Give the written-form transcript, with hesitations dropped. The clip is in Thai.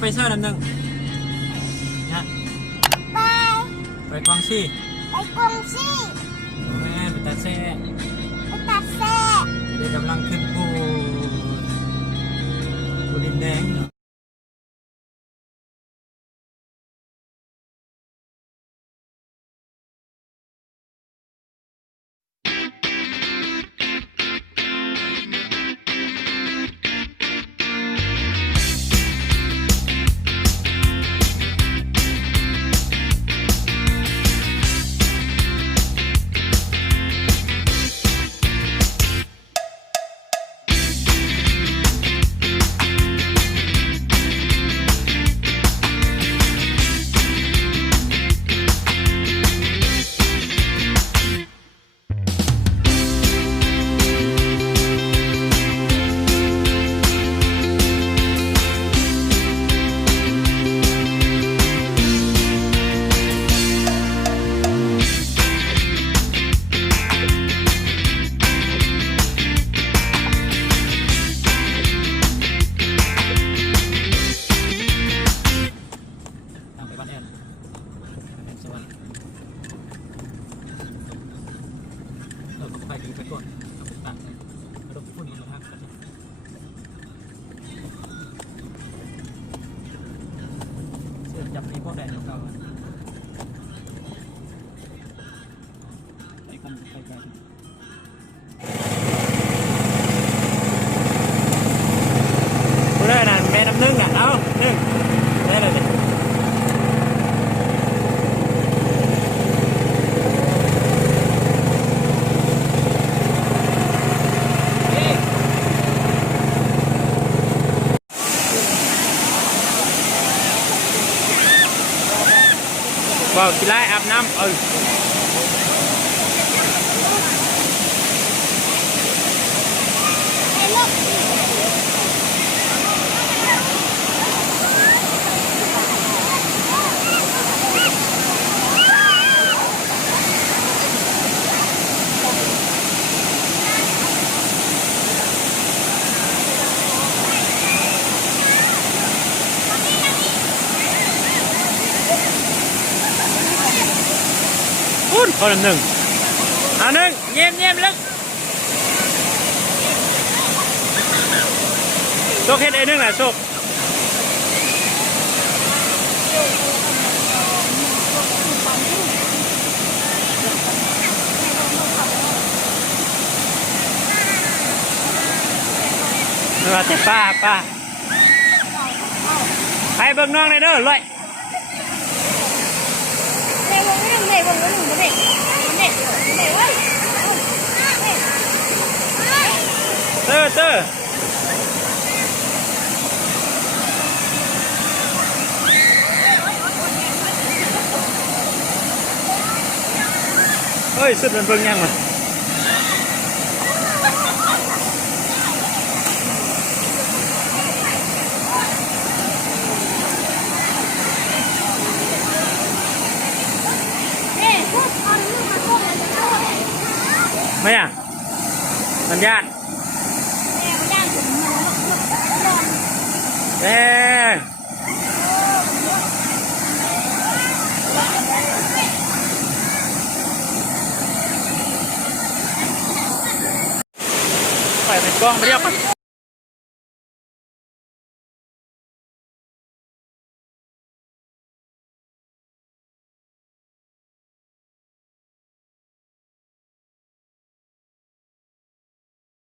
ไปเสื้อน้ำหนึ่งนะไปกวางซี่แม่ไปตัดแซ่เดี๋ยวกำลังขึ้นภูดินแดงไปถึงไปก่อนตัดรถพวกนี้นะครับเสื้อจับนี้พวกแดดเก่าไปกันไปกันผู้ได้นั่นแม่น้ำนึ่งอ่ะเอานึ่งได้เลยว้าวกีฬาอาบน้ำคนหนึ่งอันหนึ่งเยี่ยมลึกโชคเฮ็ดไอ้หนึ่งแหละโชคเนื้อแต่ป้าไปเบิ่งน้องเลยเด้อเลยเตอเฮ้ยสุดมันเพิ่งยังมาไม่อ่ะสัญญาณไปเป็นกล้องไปเรียก